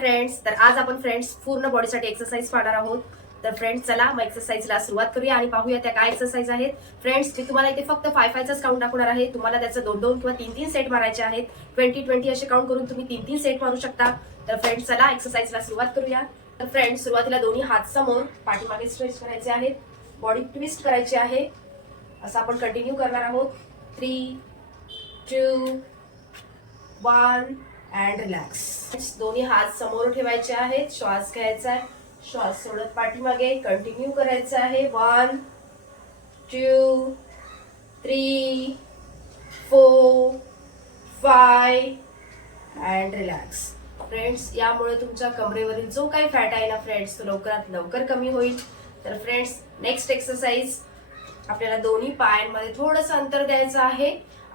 Friends तर आज आपण फ्रेंड्स पूर्ण बॉडीसाठी एक्सरसाइज पाहणार आहोत. तर फ्रेंड्स चला मग एक्सरसाइजला सुरुवात करूया आणि पाहूया त्या काय एक्सरसाइज आहेत. फ्रेंड्स मी तुम्हाला इथे फक्त फाय फायचाच काउंट दाखवणार आहे. तुम्हाला त्याचं दोन दोन किंवा तीन तीन सेट मारायचे आहेत. ट्वेंटी ट्वेंटी असे काउंट करून तुम्ही तीन तीन सेट मारू शकता. तर फ्रेंड्स चला एक्सरसाइजला सुरुवात करूया. तर फ्रेंड्स सुरुवातीला दोन्ही हात समोर पाठीमागे स्ट्रेच करायचे आहेत. बॉडी ट्विस्ट करायची आहे. असं आपण कंटिन्यू करणार आहोत. Three two one and relax दोन्ही हात समोर ठेवायचे आहेत. श्वास घ्यायचा आहे श्वास सोडत पाठीमागे कंटिन्यू करायचं आहे. One two three four five and relax friends यामुळे तुमच्या कमरेवरील जो काही फॅट आहे ना फ्रेंड्स तो लवकरात लवकर कमी होईल. तर फ्रेंड्स नेक्स्ट एक्सरसाइज आपल्याला दोन्ही पायांमध्ये थोडंसं अंतर द्यायचं आहे.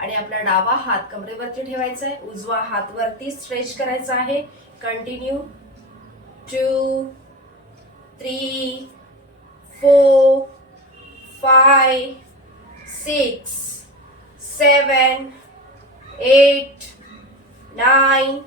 आणि आपला डावा हात कमरेवरती ठेवायचा आहे उजवा हात वरती स्ट्रेच करायचा आहे. Continue two three four five six seven eight nine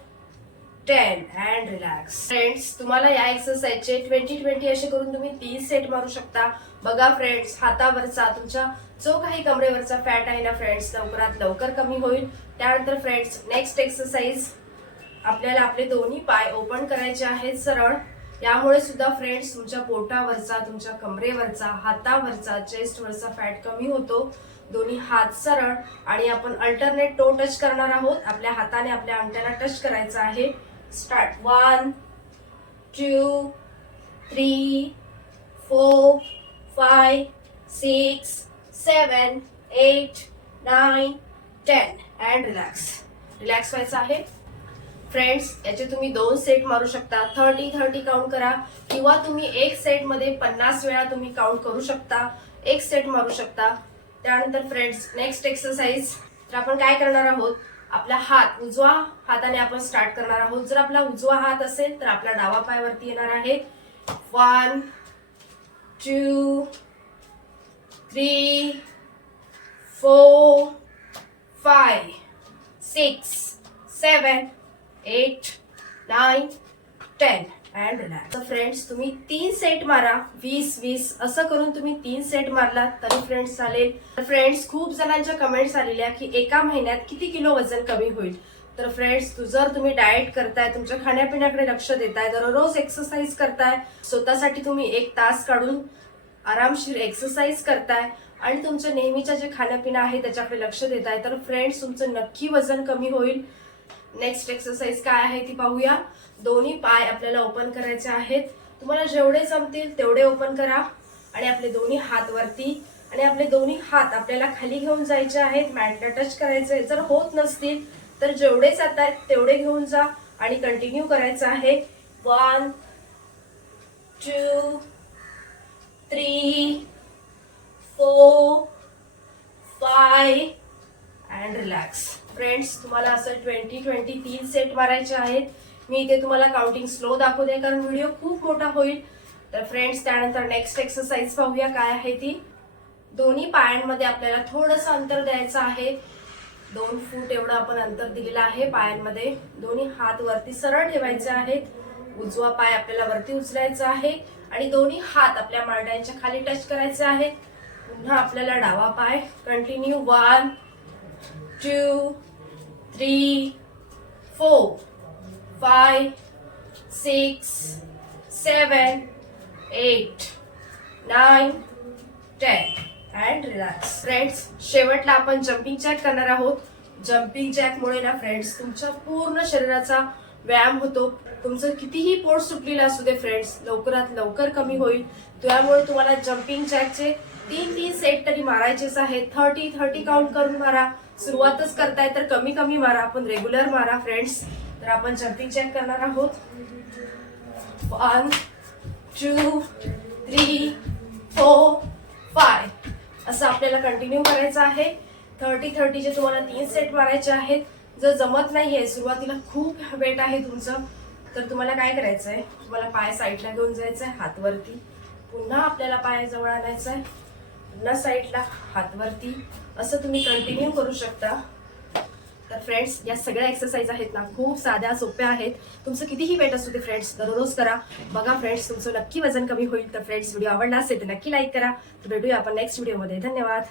ten and relax friends तुम्हाला या एक्सरसाइजचे ट्वेंटी ट्वेंटी असे करून तुम्ही तीन सेट मारू शकता. बघा फ्रेंड्स हातावरचा तुमच्या जो काही कमरेवरचा फॅट आहे ना फ्रेंड्स लवकरात लवकर कमी होईल. त्यानंतर फ्रेंड्स नेक्स्ट एक्सरसाइज आपल्याला आपले दोन्ही पाय ओपन करायचे आहेत सरळ. यामुळे सुद्धा फ्रेंड्स तुमच्या पोटावरचा तुमच्या कमरेवरचा हातावरचा चेस्टवरचा फॅट कमी होतो. दोन्ही हात सरळ आणि आपण अल्टरनेट टो टच करणार आहोत. आपल्या हाताने आपल्या अंगठ्याला टच करायचं आहे. Start one two three four five six seven eight nine ten and relax relax व्हायचं आहे. फ्रेंड्स याचे तुम्ही दोन सेट मारू शकता. थर्टी थर्टी काउंट करा. किंवा तुम्ही एक सेटमध्ये पन्नास वेळा तुम्ही काउंट करू शकता. एक सेट मारू शकता. त्यानंतर फ्रेंड्स नेक्स्ट एक्सरसाइज तर आपण काय करणार आहोत? आपला हात उजवा हाताने आपण स्टार्ट करणार आहोत. जर आपला उजवा हात असेल तर आपला डावा पाय वरती येणार आहे. One two three four five six seven eight nine ten and relax तर फ्रेंड्स तुम्ही तीन सेट मारा. वीस वीस. असं करून तुम्ही तीन सेट मारलात तरी फ्रेंड्स चालेल. तर फ्रेंड्स खूप जणांच्या कमेंट्स आलेल्या की एका महिन्यात किती किलो वजन कमी होईल? तर फ्रेंड्स जर तुम्ही डाएट करताय तुमच्या खाण्यापिण्याकडे लक्ष देताय दररोज एक्सरसाइज करताय स्वतःसाठी तुम्ही एक तास काढून आरामशीर एक्सरसाइज करताय आणि तुमच्या नेहमीच्या जे खाण्यापिणं आहे त्याच्याकडे लक्ष देताय तर फ्रेंड्स तुमचं नक्की वजन कमी होईल. नेक्स्ट एक्सरसाइज काय आहे ती पाहूया. दोन्ही पाय आपल्याला ओपन करायचे आहेत. तुम्हाला जेवढे जमतील तेवढे ओपन करा. आणि आपले दोन्ही हात वरती. आणि आपले दोन्ही हात आपल्याला खाली घेऊन जायचे आहेत. मॅटला टच करायचे जर होत नसतील तर जेवढे जात आहेत तेवढे घेऊन जा. आणि कंटिन्यू करायचं आहे. One two three four five and relax friends तुम्हाला असं ट्वेंटी ट्वेंटी तीन सेट मारायचे आहेत. मी इथे तुम्हाला काउंटिंग स्लो दाखवते कारण व्हिडिओ खूप मोठा होईल. तर फ्रेंड्स त्यानंतर नेक्स्ट एक्सरसाइज पाहूया काय आहे ती. दोन्ही पायांमध्ये आपल्याला थोडंसं अंतर द्यायचं आहे. दोन फूट एवढं आपण अंतर दिलेलं आहे पायांमध्ये. दोन्ही हात वरती सरळ ठेवायचे आहेत. उजवा पाय आपल्याला वरती उचलायचा आहे. आणि दोन्ही हात आपल्या मांड्यांच्या खाली टच करायचे आहेत. पुन्हा आपल्याला डावा पाय. Continue one two three four five six seven eight nine ten and relax friends शेवटला आपण जम्पिंग जॅक करणार आहोत. जम्पिंग जॅकमुळे ना फ्रेंड्स तुमच्या पूर्ण शरीराचा व्यायाम होतो. तुमचं कितीही पोट सुटलेलं असू दे फ्रेंड्स लवकरात लवकर कमी होईल. त्यामुळे तुम्हाला जम्पिंग जॅकचे तीन तीन सेट तरी मारायचेच आहेत. थर्टी थर्टी काउंट करून मारा. सुरुवातच करताय तर कमी कमी मारा. आपण रेग्युलर मारा फ्रेंड्स तर आपण जम्पिंग चेक करणार आहोत. One two three four five असं आपल्याला कंटिन्यू करायचं आहे. थर्टी थर्टीचे तुम्हाला तीन सेट मारायचे आहेत. जर जमत नाही आहे सुरुवातीला खूप वेट आहे तुमचं तर तुम्हाला काय करायचं आहे तुम्हाला पाय साईडला घेऊन जायचं आहे हातवरती. पुन्हा आपल्याला पायाजवळ आणायचं आहे पुन्हा साईडला हातवरती. असं तुम्ही कंटिन्यू करू शकता. तर फ्रेंड्स या सगळ्या एक्सरसाइज आहेत ना खूप साध्या सोप्या आहेत. तुमचं कितीही वेट असू दे फ्रेंड्स दररोज करा. बघा फ्रेंड्स तुमचं नक्की वजन कमी होईल. तर फ्रेंड्स व्हिडिओ आवडला असेल तर नक्की लाईक करा. तर भेटूया आपण नेक्स्ट व्हिडिओमध्ये धन्यवाद.